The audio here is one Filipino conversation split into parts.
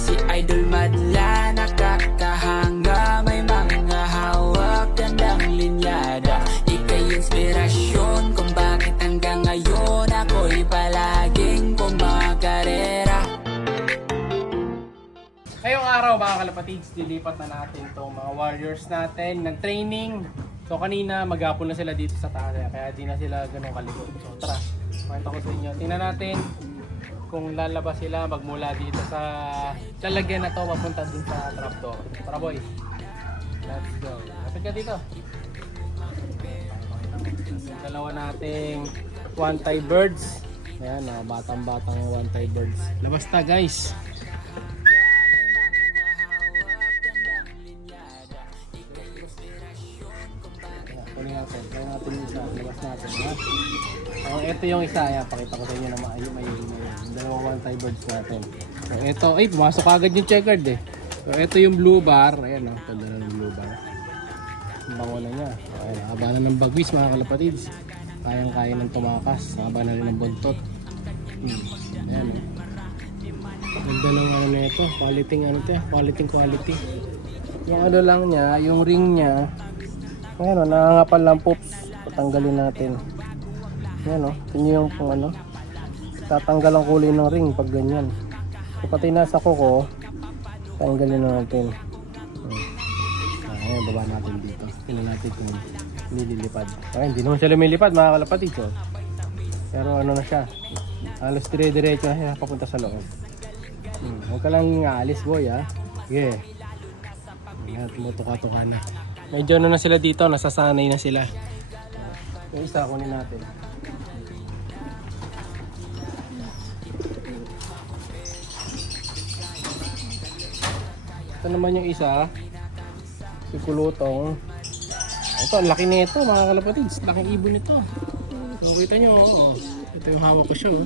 si Idol madla, nakakahanga, may mga hawak, gandang linyada. Ika'y inspirasyon kung bakit hanggang ngayon ako'y palaging kumakarera. Ngayong araw mga kalapatids, dilipat na natin itong mga warriors natin ng training. So kanina maghapon na sila dito sa taas, kaya di na sila ganun kalikot. So tara, makita ko sa inyo. Tingnan natin kung lalabas sila magmula dito sa lalagyan na to papunta dun sa trapdoor. Tara boy, let's go. Lapit ka dito. Dalawa nating one-tie birds. Ayan, batang-batang one-tie birds. Labas ta guys. Try natin yung isa, labas natin, ha? Ito yung isa, ayan, pakita ko sa inyo na may dalawang one-tie birds natin. So ito, ay, pumasok agad yung checkered eh. So ito yung blue bar, ayan o, ganda na ng blue bar. Ang bango na niya. Ayan, haba na ng bagwis mga kalapatids. Kayang-kaya ng tumakas, haba na rin ng buntot. Ayan o. Ganda ng ano na ito, quality quality. Yung ano lang niya, yung ring niya, ayan o, nakangapal lang poops. Patanggalin natin. Ayan o, tingnan yung kung ano. Tatanggal ang kulay ng ring pag ganyan. So pati nasa kuko, tanggalin na natin. Ayan, baba natin dito. Tingnan natin kung nililipad. Ay, hindi naman siya lumilipad mga kalapatid. So. Pero ano na siya. Halos dire-diretso na siya papunta sa loob. Huwag ka lang aalis boy ha. Sige. Ayan, tumutuka-tuka na. Medyo na sila dito, nasasanay na sila. Yung isa, kunin natin. Ito naman yung isa, si Kulutong. Ito, ang laki nito mga kalapatids. Laking ibon nito. Nakita nyo, oh. Ito yung hawak ko siya. Oh.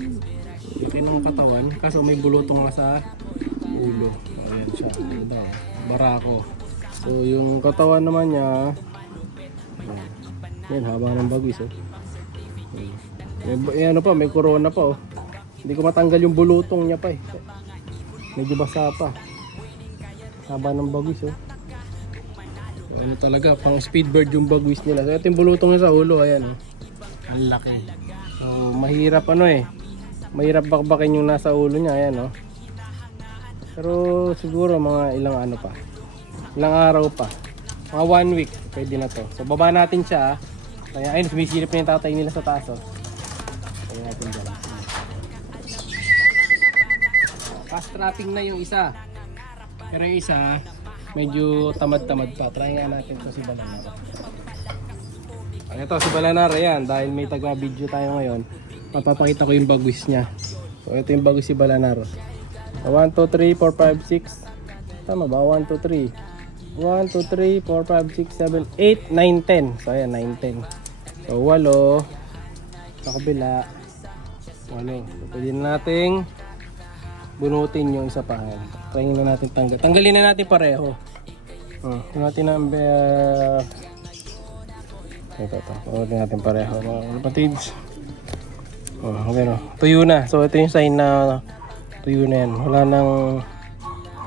Laki ng katawan, kaso may bulutong na sa ulo. Ayan siya. Ito, barako. So yung katawan naman niya, yan, haba ng bagwis oh. May ano pa, may corona pa oh. Hindi ko matanggal yung bulutong niya pa eh. Medyo basa pa. Haba ng bagwis oh. So, ano talaga, pang speedbird yung bagwis nila. So ito yung bulutong niya sa ulo, ayan oh. Ang laki. So mahirap ano eh. Mahirap bakbakin yung nasa ulo niya, ayan oh. Pero siguro mga ilang ano pa. Ilang araw pa, mga 1 week pwede na to. So baba natin siya. Kaya ayun, sumisilip na yung tatay nila sa taas oh. Kaya natin dyan. Fast trapping na yung isa. Pero yung isa medyo tamad-tamad pa. Try nga natin to si Balanar. Ito si Balanar, ayan. Dahil may taga-video tayo ngayon, papapakita ko yung bagwis niya. So ito yung bagwis si Balanar. 1, 2, 3, 4, 5, 6. Tama ba? 1, 2, 3 1, 2, 3, 4, 5, 6, 7, 8, 9, 10. So ayan, 9, 10. So 8 sa kabila. 8. So pwede na nating bunutin yung isa pa. Try na natin tanggalin na natin pareho. Natin ang ito. Bunutin natin pareho mga kapatids. Okay no. Tuyo na. So ito yung sign na tuyo na yan. Wala nang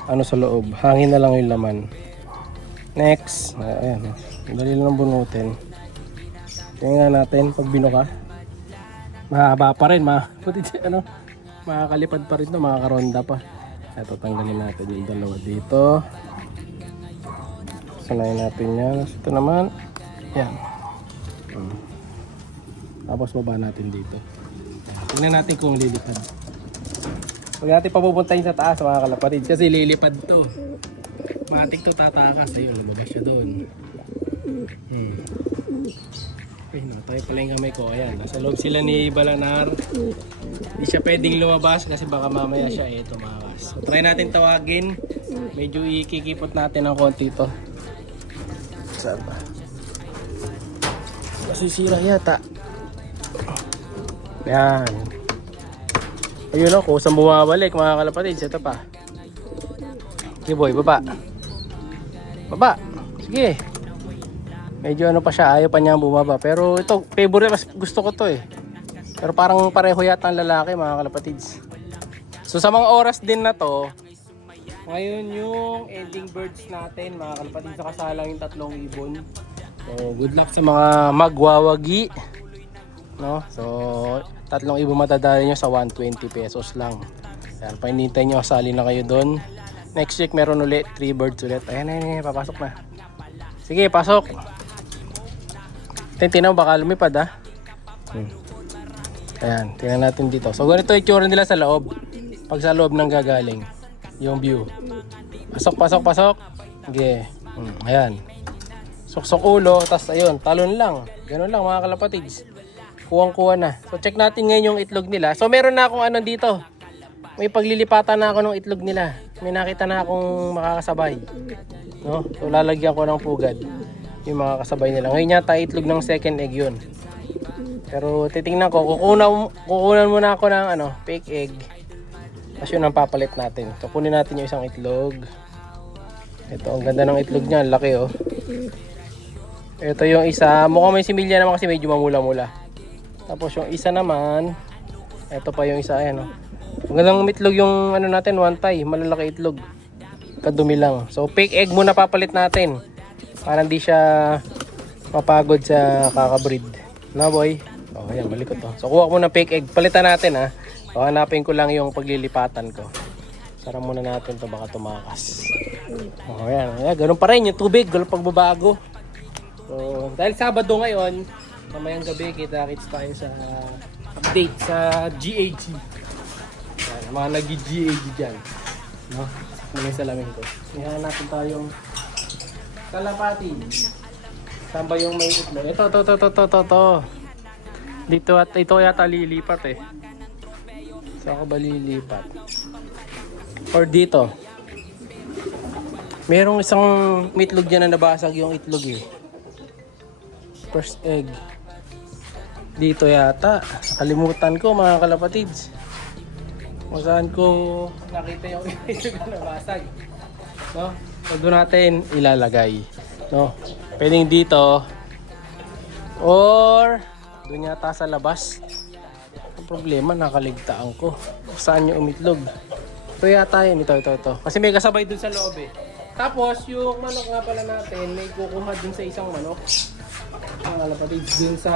ano sa loob. Hangin na lang yung laman. Next, ayan, dali lang bunutin. Tingnan natin pag binuka. Mahaba pa rin, ano, makakalipad pa rin 'to, makakaronda pa. Ito tanggalin natin yung dalawa dito. Sanayin natin 'yan. Ito naman, 'yan. Tapos baba natin dito. Tingnan natin kung lilipad. Huwag natin papupuntahin sa taas mga kalapatid kasi lilipad 'to. Matik to tatakas. Ayun, lumabas siya doon. Okay, tayo pala yung kamay ko. Ayan, nasa loob sila ni Balanar. Hindi siya pwedeng lumabas kasi baka mamaya siya tumakas. So try natin tawagin. Medyo ikikipot natin ng konti ito. Saan ba? Masisira yata. Ayan. Ayun o, kusang bumabalik mga kalapatids. Ito pa. Okay boy, baba. Baba. Sige. Medyo ano pa siya, ayaw pa niya bumaba. Pero ito, favorite, mas gusto ko to eh. Pero parang pareho yata ang lalaki mga kalapatids. So sa mga oras din na to, Ngayon yung ending birds natin, mga kalapatid, sa kasalang yung 3 ibon. So, good luck sa mga magwawagi. No? So, 3 ibon matadali nyo sa 120 pesos lang. Yan, painintay nyo, sali na kayo doon. Next week meron ulit 3 birds ulit. Ayan, papasok na. Sige, pasok. Tinaw, baka lumipad ha. Ayan, tingnan natin dito. So, ganito yung itsura nila sa loob. Pag sa loob nang gagaling yung view. Pasok. Okay. Ayan. Suksok ulo, tas ayun, talon lang. Ganun lang mga kalapatids. Kuwang-kuha na. So check natin ngayon yung itlog nila. So meron na akong ano dito. May paglilipatan na ako ng itlog nila. May nakita na akong makakasabay. No? So lalagyan ko ng pugad yung mga kasabay nila. Ngayon yata itlog ng second egg yun. Pero titingnan ko, kukunan muna ako ng fake egg. Tapos yun ang papalit natin. So kunin natin yung isang itlog. Ito, ang ganda ng itlog niya. Laki oh. Ito yung isa. Mukhang may similya naman kasi medyo mamula-mula. Tapos yung isa naman. Ito pa yung isa. Ayan oh. Ang gandang itlog yung natin. One tie. Malalaki itlog. Kadumi lang. So fake egg muna papalit natin. Para hindi siya papagod sa kakabreed. Na boy? Oh, ayan. Malikot oh. So kuha ko muna fake egg. Palitan natin ha. So, hanapin ko lang yung paglilipatan ko. Sara muna natin to, baka tumakas. Oh, ayan. Ganun pa rin yung tubig, ganun pagbabago. So, dahil Sabado ngayon, mamayang gabi, kita-kits tayo sa update sa GAG. Ayan, mga nag-GAG dyan. No? May salamin ko. Ngayon natin tayong kalapati. Saan ba yung may itlog? Ito. Dito at ito yata lilipat eh. Ako ba lilipat? Or dito. Merong isang itlog dyan na nabasag yung itlog eh. First egg. Dito yata. Kalimutan ko mga kalapatids. Kung saan ko nakita yung itlog na nabasag. No? So doon natin ilalagay. No? Pwedeng dito. Or doon yata sa labas. Problema, nakaligtaan ko. Saan yung umitlog? Ito yata yun. Ito. Kasi may kasabay dun sa loob eh. Tapos, yung manok nga pala natin, may kukuha dun sa isang manok. Ang alapatids, dun sa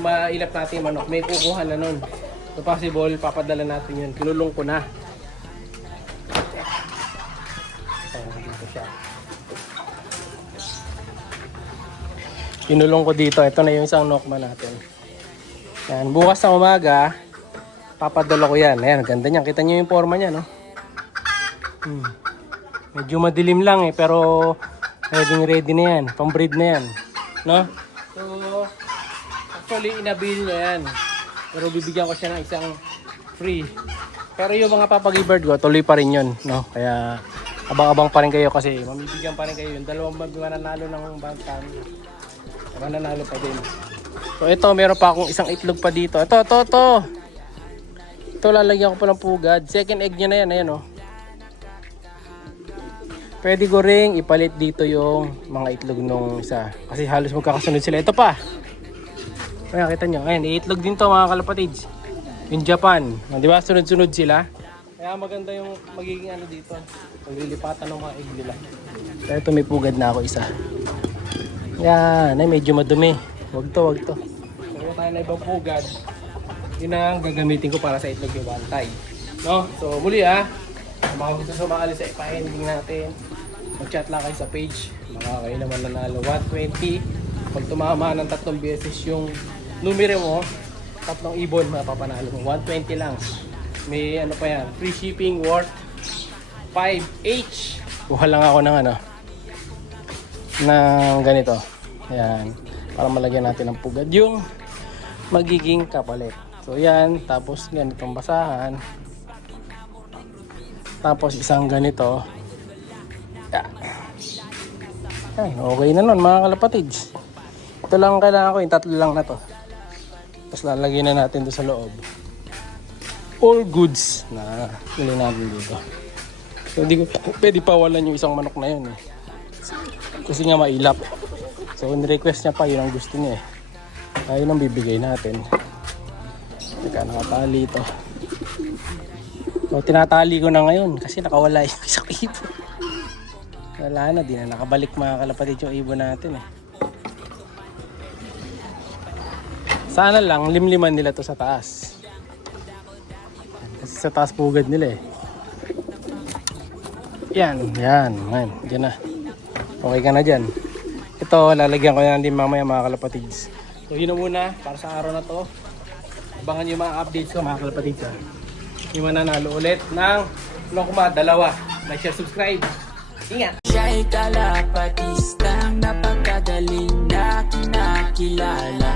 mailap natin yung manok, may kukuha na nun. So possible, papadala natin yun. Kinulong ko na. Dito siya. Kinulong ko dito. Ito na yung isang nokma natin. Yan, bukas sa umaga, papadala ko yan. Ayan, ganda niyan. Kita niyo yung forma niya, no? Medyo madilim lang eh, pero ready na yan. Pang-breed na yan. No? So, actually, inabil niya yan. Pero bibigyan ko siya ng isang free. Pero yung mga papag-bird ko, tuloy pa rin yun, no? Kaya, abang-abang pa rin kayo kasi mamibigyan pa rin kayo. Yung dalawang mananalo ng bantan, mananalo pa din. So ito, meron pa akong isang itlog pa dito. Ito. Ito, lalagyan ko pa ng pugad. Second egg niya na yan. Ayan, oh. Pwede ko ring ipalit dito yung mga itlog nung isa. Kasi halos magkakasunod sila. Ito pa. Ayan, kita nyo. Ayan, itlog din to mga kalapatids. Yung Japan. Di ba? Sunod-sunod sila. Kaya maganda yung magiging dito. Paglilipatan ng mga egg nila. Kaya ito, may pugad na ako isa. Yan. Ay, medyo madumi. Wag to. Meron tayo na ibang pugad. Yun ang gagamitin ko para sa itlog yung bantay. No? So muli baka gusto sumali sa ipa-ending natin, mag-chat lang kayo sa page. Baka kayo naman nanalo 120. Pag tumama ng 3 beses yung numero mo, 3 ibon mapapanalo mo. 120 lang. May pa yan, free shipping worth 5 each. Kuha lang ako ng ng ganito. Ayan. Para malagyan natin ng pugad yung magiging kapalit. So yan, tapos ganitong basahan. Tapos isang ganito. Yan, okay na nun mga kalapatids. Ito lang kailangan ko, yung 3 lang na to. Tapos lalagyan na natin doon sa loob. All goods na nilin natin dito. So hindi ko pwede pawalan yung isang manok na yun eh. Kasi nga mailap. So ni-request niya pa, yun ang gusto niya eh. Ayun ang bibigay natin. Teka, nakatali ito. So, tinatali ko na ngayon kasi nakawala yung isang ibon. Wala na, di na nakabalik mga kalapatid yung ibon natin eh. Sana lang limliman nila to sa taas. Kasi sa taas pugad nila eh. Yan. Diyan na. Okay ka na dyan. Ito, lalagyan ko na din mamaya mga kalapatids. So yun na muna para sa araw na to. Abangan yung mga updates ko mga kalapatids ha. Yung mananalo ulit ng 2. Like, share, subscribe. Ingat! Siya'y kalapatistang napakagaling na kinakilala.